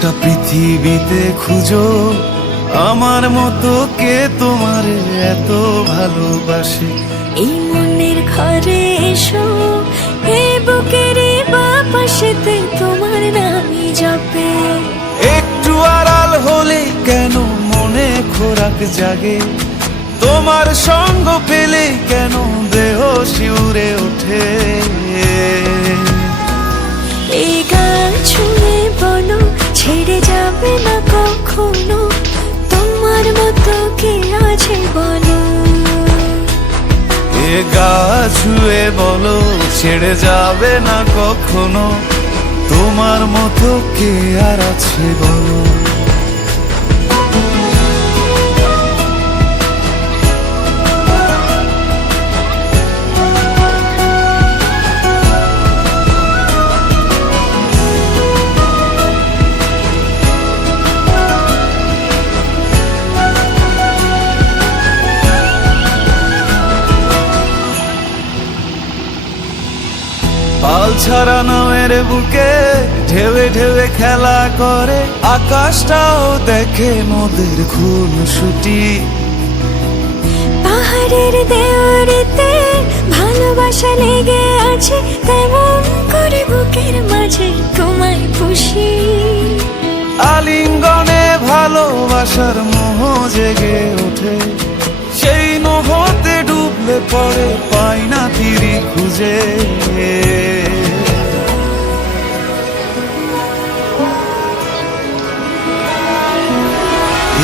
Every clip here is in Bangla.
গোটা পৃথিবীতে খুঁজো আমার মতো কে তোমার এত ভালোবাসে। এই মনের ঘরে এসো, এ বুকের বাপাশেতে তোমার নামই জপে। একটু আড়াল হলে কেন মনে খোরাক জাগে, তোমার সঙ্গ পেলে কেন দেহ শিউরে ওঠে। এই গান ছুঁয়ে বলো ছেড়ে যাবে না কখনো, তোমার মতো কে আছে বলো। এ গা ছুঁয়ে বলো ছেড়ে যাবে না কখনো, তোমার মতো কে আর আছে বলো। পাল ছাড়া নামের বুকে ঢেউে ঢেউে খেলা করে, আকাশটাও দেখে মোদের খুনসুটি। পাহাড়ের দেওয়ারিতে ভালোবাসা লেগে আছে, তেমন করে বুকের মাঝে তোমায় পুষি। আলিঙ্গনে ভালোবাসার মোহ জেগে ওঠে, সেই মোহতে ডুবলে পড়ে পাই না তীরি খুঁজে।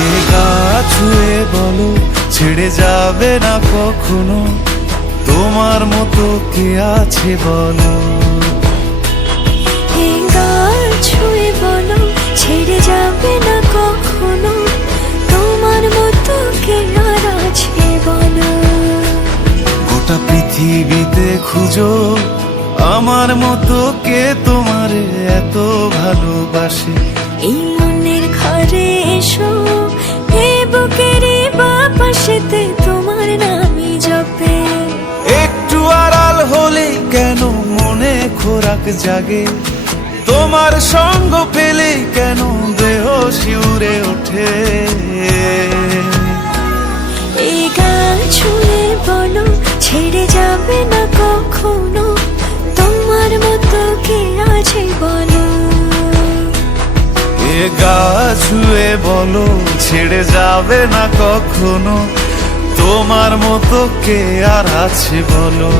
এ গা ছুঁয়ে বলো ছেড়ে যাবে না কখনো, তোমার মতো কে আছে বলো। এই গান ছুঁয়ে বলো ছেড়ে যাবে না কখনো, তোমার মতো কে আর আছে বলো। গোটা পৃথিবীতে খুঁজো আমার মতো কে তোমার এত ভালোবাসে। এই মনের ঘরে এসো, এ বুকের বাপাশেতে তোমার নামই জপে। একটু আড়াল হলে কেন মনে খোরাক জাগে, তোমার সঙ্গ পেলে কেন দেহ শিউরে ওঠে। এই গান ছুঁয়ে বলো ছেড়ে যাবে না কখনো, তোমার মতো কে আছে বলো। এ গা ছুঁয়ে বলো ছেড়ে যাবে না কখনো, তোমার মতো কে আর আছে বলো।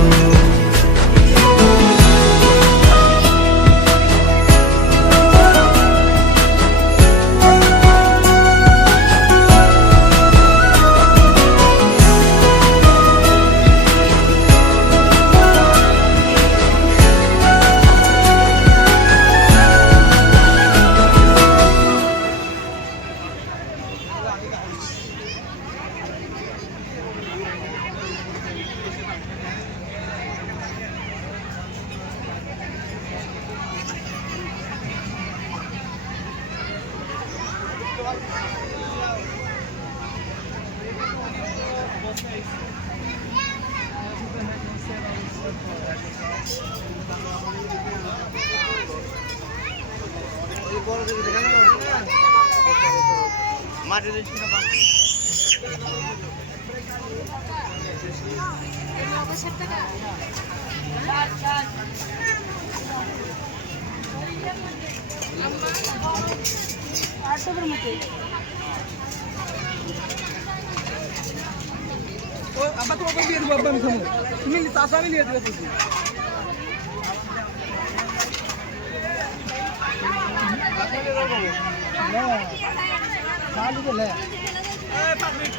আবার তোমাকে দিয়ে দেবো, আমি খাবো, তুমি তাসা আমি নিয়ে দেবো। পাঁচ মিনিট